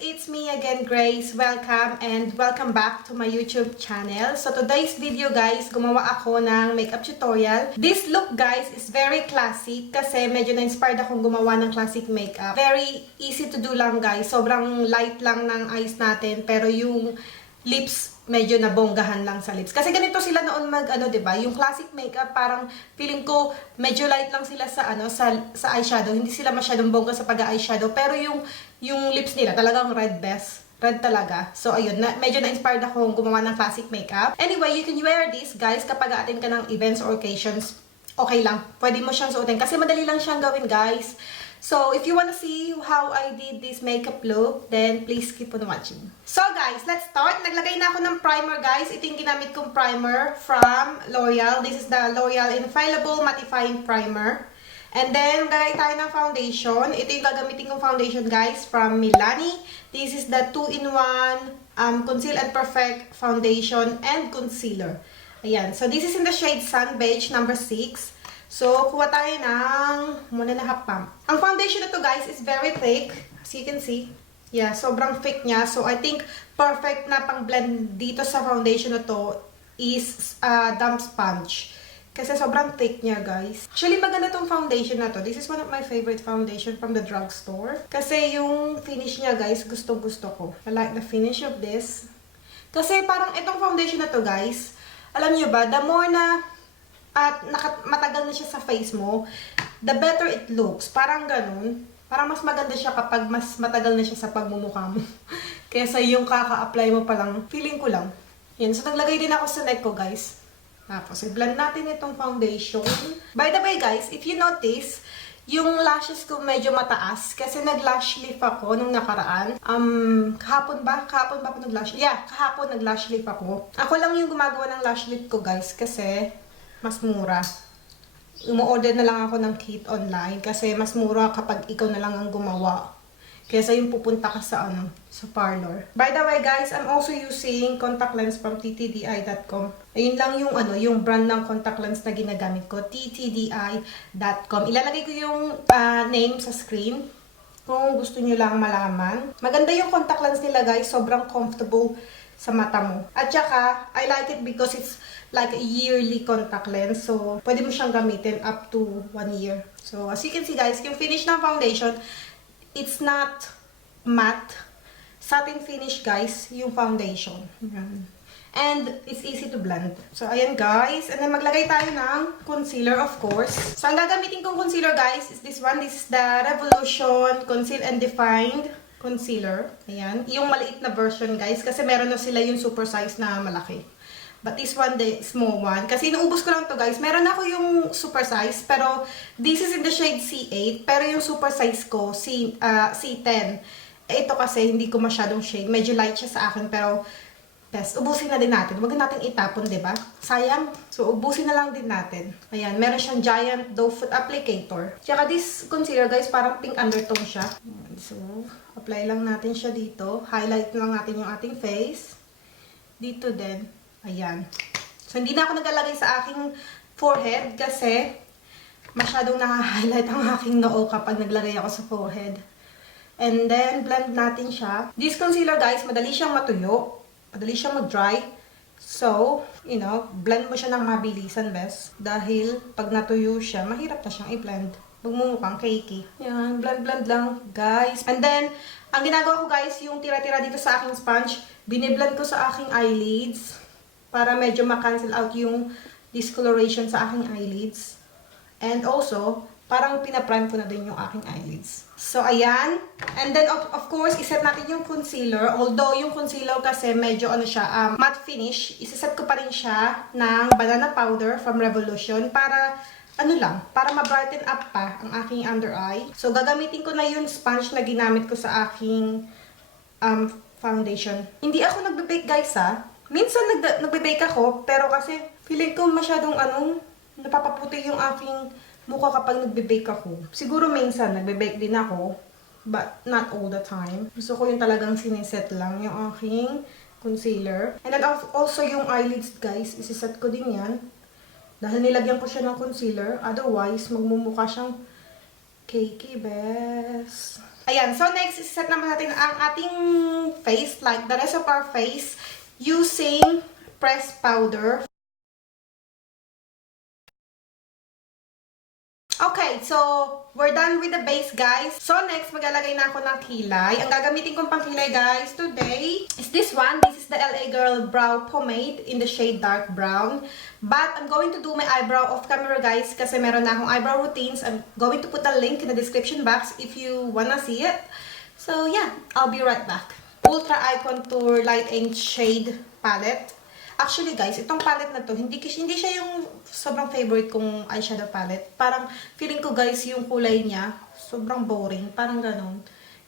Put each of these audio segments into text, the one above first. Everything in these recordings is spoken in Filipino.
it's me again, Grace. Welcome and welcome back to my YouTube channel. So today's video guys, gumawa ako ng makeup tutorial. This look guys is very classic kasi medyo na-inspired akong gumawa ng classic makeup. Very easy to do lang guys. Sobrang light lang ng eyes natin pero yung lips medyo nabonggahan lang sa lips. Kasi ganito sila noon diba? Yung classic makeup, parang feeling ko medyo light lang sila sa sa eyeshadow. Hindi sila masyadong bongga sa pag-eyeshadow, pero yung lips nila talagang red best. Red talaga. So ayun, medyo na-inspired akong gumawa ng classic makeup. Anyway, you can wear this guys kapag attend ka ng events or occasions. Okay lang. Pwede mo siyang suotin kasi madali lang siyang gawin guys. So, if you want to see how I did this makeup look, then please keep on watching. So guys, let's start. Naglagay na ako ng primer guys. Ito yung ginamit kong primer from L'Oreal. This is the L'Oreal Infaillible Mattifying Primer. And then, gagawin tayo ng foundation. Ito yung gagamitin kong foundation guys from Milani. This is the 2-in-1 Conceal and Perfect Foundation and Concealer. Ayan. So, this is in the shade Sun Beige number 6. So, kuha tayo ng muna na half pump. Ang foundation na to guys is very thick. As you can see. Yeah, sobrang thick niya. So, I think perfect na pang blend dito sa foundation na to is damp sponge. Kasi sobrang thick niya guys. Actually, maganda tong foundation na to. This is one of my favorite foundation from the drugstore. Kasi yung finish niya guys, gusto-gusto ko. I like the finish of this. Kasi parang itong foundation na to guys, alam niyo ba, the more na at matagal na siya sa face mo, the better it looks. Parang ganun. Parang mas maganda siya kapag mas matagal na siya sa pagmumukha mo. Kesa yung kaka-apply mo pa lang. Feeling ko lang. Yan. So, naglagay din ako sa neck ko, guys. Tapos, i-blend natin itong foundation. By the way, guys, if you notice, yung lashes ko medyo mataas. Kasi nag-lash lift ako nung nakaraan. Kahapon ba? Kahapon ba ako nag-lash? Yeah, kahapon nag-lash lift ako. Ako lang yung gumagawa ng lash lift ko, guys. Kasi mas mura. Umu-order na lang ako ng kit online kasi mas mura kapag ikaw na lang ang gumawa. Kaysa yung pupunta ka sa sa parlor. By the way guys, I'm also using contact lens from ttdi.com. Ayun lang yung yung brand ng contact lens na ginagamit ko, ttdi.com. Ilalagay ko yung name sa screen kung gusto niyo lang malaman. Maganda yung contact lens nila guys, sobrang comfortable sa mata mo. At saka, I like it because it's like a yearly contact lens. So, pwede mo siyang gamitin up to 1 year. So, as you can see guys, yung finish ng foundation, it's not matte. Satin finish guys, yung foundation. And it's easy to blend. So, ayan guys. And then, maglagay tayo ng concealer, of course. So, ang gagamitin kong concealer guys is this one. This is the Revolution Conceal and Define Concealer. Ayan. Yung maliit na version guys. Kasi meron na sila yung super size na malaki. But this one, the small one. Kasi inuubos ko lang to guys. Meron ako yung super size. Pero this is in the shade C8. Pero yung super size ko, C10. Ito kasi hindi ko masyadong shade. Medyo light siya sa akin. Pero best, ubusin na din natin. Huwag natin itapon, diba? Sayang. So, ubusin na lang din natin. Ayan. Meron siyang giant doe foot applicator. Tsaka this concealer guys, parang pink undertone siya. So, apply lang natin siya dito. Highlight lang natin yung ating face. Dito din. Ayan. So, hindi na ako naglalagay sa aking forehead kasi masyadong naka-highlight ang aking noo kapag naglagay ako sa forehead. And then, blend natin siya. This concealer, guys, madali siyang matuyo. Madali siyang mag-dry. So, blend mo siya ng mabilisan, best. Dahil, pag natuyo siya, mahirap na siyang i-blend. Magmumukhang cakey. Yan, blend lang, guys. And then, ang ginagawa ko, guys, yung tira-tira dito sa aking sponge, biniblend ko sa aking eyelids. Para medyo ma-cancel out yung discoloration sa aking eyelids. And also, parang pinaprime ko na din yung aking eyelids. So, ayan. And then, of course, iset natin yung concealer. Although, yung concealer kasi medyo siya, matte finish. Isiset ko pa rin siya ng banana powder from Revolution para, para ma-brighten up pa ang aking under eye. So, gagamitin ko na yung sponge na ginamit ko sa aking foundation. Hindi ako nagbe-bake guys Minsan nagbe-bake ako, pero kasi feeling ko masyadong napapaputi yung aking mukha kapag nagbe-bake ako. Siguro minsan nagbe-bake din ako, but not all the time. Gusto ko yung talagang siniset lang yung aking concealer. And then also yung eyelids guys, isiset ko din yan. Dahil nilagyan ko siya ng concealer, otherwise magmumukha siyang cakey best. Ayan, so next, set naman natin ang ating face, like the rest of our face, using pressed powder. Okay, so we're done with the base, guys. So next, maglalagay na ako ng kilay. Ang gagamitin kong pang kilay, guys, today is this one. This is the LA Girl Brow Pomade in the shade Dark Brown. But I'm going to do my eyebrow off camera, guys, kasi meron na akong eyebrow routines. I'm going to put a link in the description box if you wanna see it. So yeah, I'll be right back. Ultra Eye Contour Light and Shade Palette. Actually, guys, itong palette na to, hindi siya yung sobrang favorite kong eyeshadow palette. Parang, feeling ko, guys, yung kulay niya, sobrang boring. Parang ganon.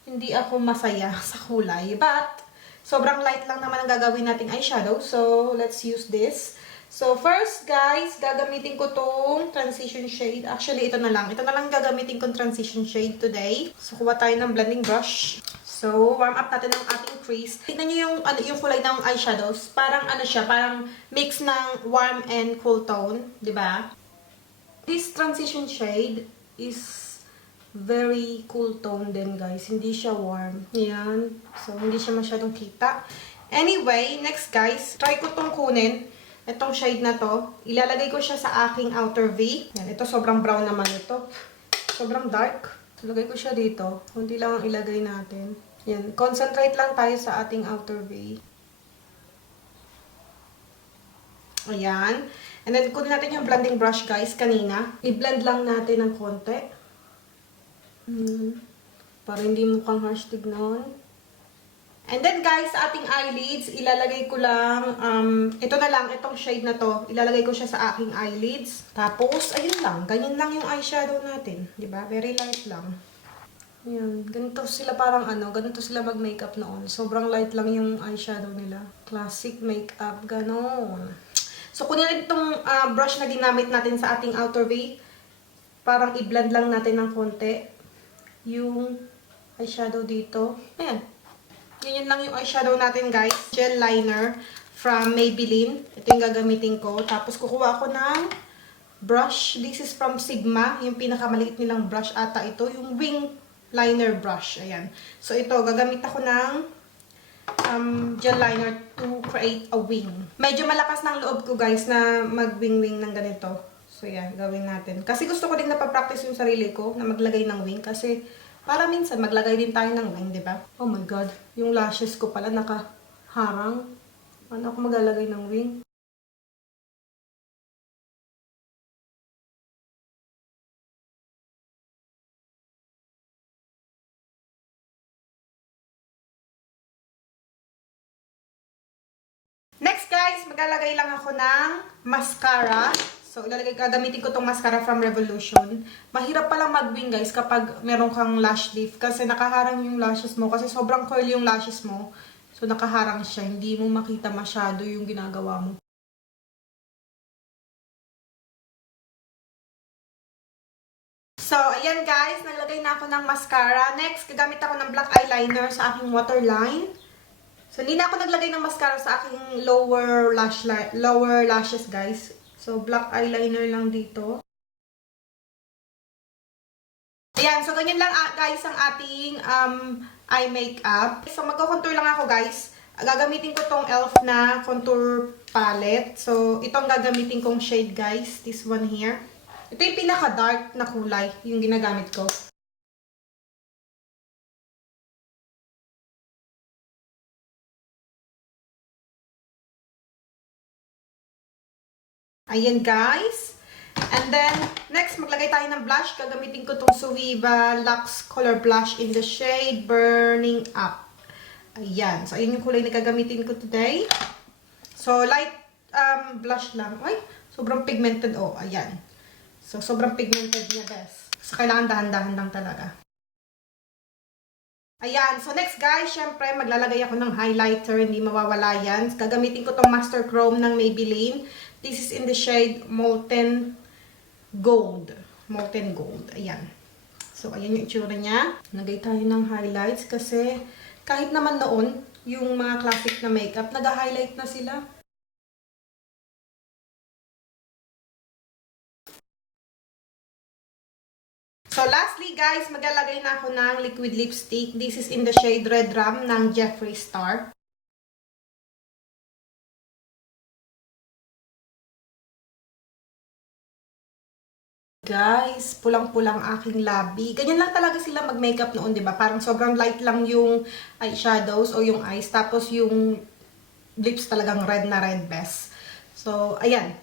Hindi ako masaya sa kulay. But, sobrang light lang naman ang gagawin nating eyeshadow. So, let's use this. So, first, guys, gagamitin ko tong transition shade. Actually, ito na lang. Ito na lang gagamitin kong transition shade today. So, kuha tayo ng blending brush. So, warm up natin ang ating crease. Tignan nyo yung kulay ng eyeshadows. Parang ano siya, parang mix ng warm and cool tone. Diba? This transition shade is very cool tone din, guys. Hindi siya warm. Yan. So, hindi siya masyadong kita. Anyway, next, guys, try ko tong kunin. Itong shade na to. Ilalagay ko siya sa aking outer V. Yan. Ito, sobrang brown naman ito. Sobrang dark. So, lagay ko siya dito. Kunti lang ang ilagay natin. Yan. Concentrate lang tayo sa ating outer V. Ayan. And then, kunin natin yung blending brush, guys, kanina. I-blend lang natin ng konti. Para hindi mukhang harsh tignan. And then, guys, sa ating eyelids, ilalagay ko lang, ito na lang, itong shade na to, ilalagay ko siya sa aking eyelids. Tapos, ayun lang, ganyan lang yung eyeshadow natin. Diba? Very light lang. Ayan, ganito sila parang ganito sila mag-makeup noon. Sobrang light lang yung eyeshadow nila. Classic makeup, ganon. So, kunin natin itong brush na ginamit natin sa ating outer V. Parang i-blend lang natin ng konti yung eyeshadow dito. Ayan. Yun lang yung eyeshadow natin, guys. Gel liner from Maybelline. Ito yung gagamitin ko. Tapos, kukuha ako ng brush. This is from Sigma. Yung pinakamaliit nilang brush ata ito. Yung wing liner brush. Ayan. So, ito, gagamit ako ng gel liner to create a wing. Medyo malakas ng loob ko, guys, na mag-wing-wing ng ganito. So, yan, gawin natin. Kasi gusto ko din na pa-practice yung sarili ko na maglagay ng wing. Kasi, para minsan, maglagay din tayo ng wing, di ba? Oh my God. Yung lashes ko pala nakaharang. Paano ako maglalagay ng wing? Next, guys, maglalagay lang ako ng mascara. So, gagamitin ko tong mascara from Revolution. Mahirap palang mag-wing, guys, kapag meron kang lash lift. Kasi nakaharang yung lashes mo. Kasi sobrang curly yung lashes mo. So, nakaharang siya. Hindi mo makita masyado yung ginagawa mo. So, ayan, guys. Naglagay na ako ng mascara. Next, gagamit ako ng black eyeliner sa aking waterline. So, hindi na ako naglagay ng mascara sa aking lower lashes, guys. So, black eyeliner lang dito. Ayan, so ganyan lang, guys, ang ating eye makeup. So, magko-contour lang ako, guys. Gagamitin ko tong e.l.f. na contour palette. So, itong gagamitin kong shade, guys. This one here. Ito yung pinaka-dark na kulay, yung ginagamit ko. Ayan, guys. And then, next, maglagay tayo ng blush. Gagamitin ko itong ZOEVA Luxe Color Blush in the shade Burning Up. Ayan. So, ayun yung kulay na gagamitin ko today. So, light blush lang. Ay, sobrang pigmented. Oh, ayan. So, sobrang pigmented niya, best. So, kailangan dahan-dahan lang talaga. Ayan. So, next, guys, syempre, maglalagay ako ng highlighter. Hindi mawawala yan. Gagamitin ko itong Master Chrome ng Maybelline. This is in the shade Molten Gold. Molten Gold. Ayan. So, ayan yung itsura niya. Nagay tayo ng highlights kasi kahit naman noon, yung mga classic na makeup, nag-highlight na sila. So lastly guys, maglalagay na ako ng liquid lipstick. This is in the shade Red Rum ng Jeffree Star. Guys, pulang-pulang aking labi. Ganyan lang talaga sila mag-makeup noon, 'di ba? Parang sobrang light lang yung eyeshadows o yung eyes, tapos yung lips talagang red na red best. So, ayan.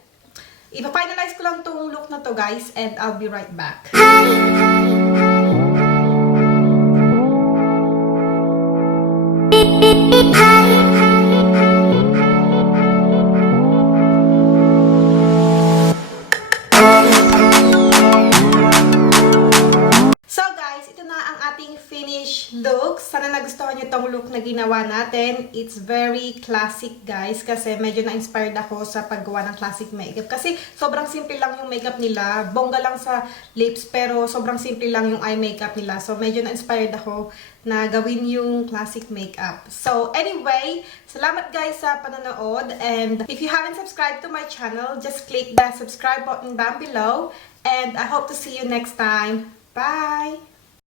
Ipa-finalize ko lang tong look na to, guys, and I'll be right back. Look, sana nagustuhan nyo tong look na ginawa natin. It's very classic guys kasi medyo na-inspired ako sa paggawa ng classic makeup kasi sobrang simple lang yung makeup nila, bongga lang sa lips pero sobrang simple lang yung eye makeup nila, so medyo na-inspired ako na gawin yung classic makeup. So anyway, salamat guys sa panonood, and if you haven't subscribed to my channel, just click the subscribe button down below, and I hope to see you next time. Bye!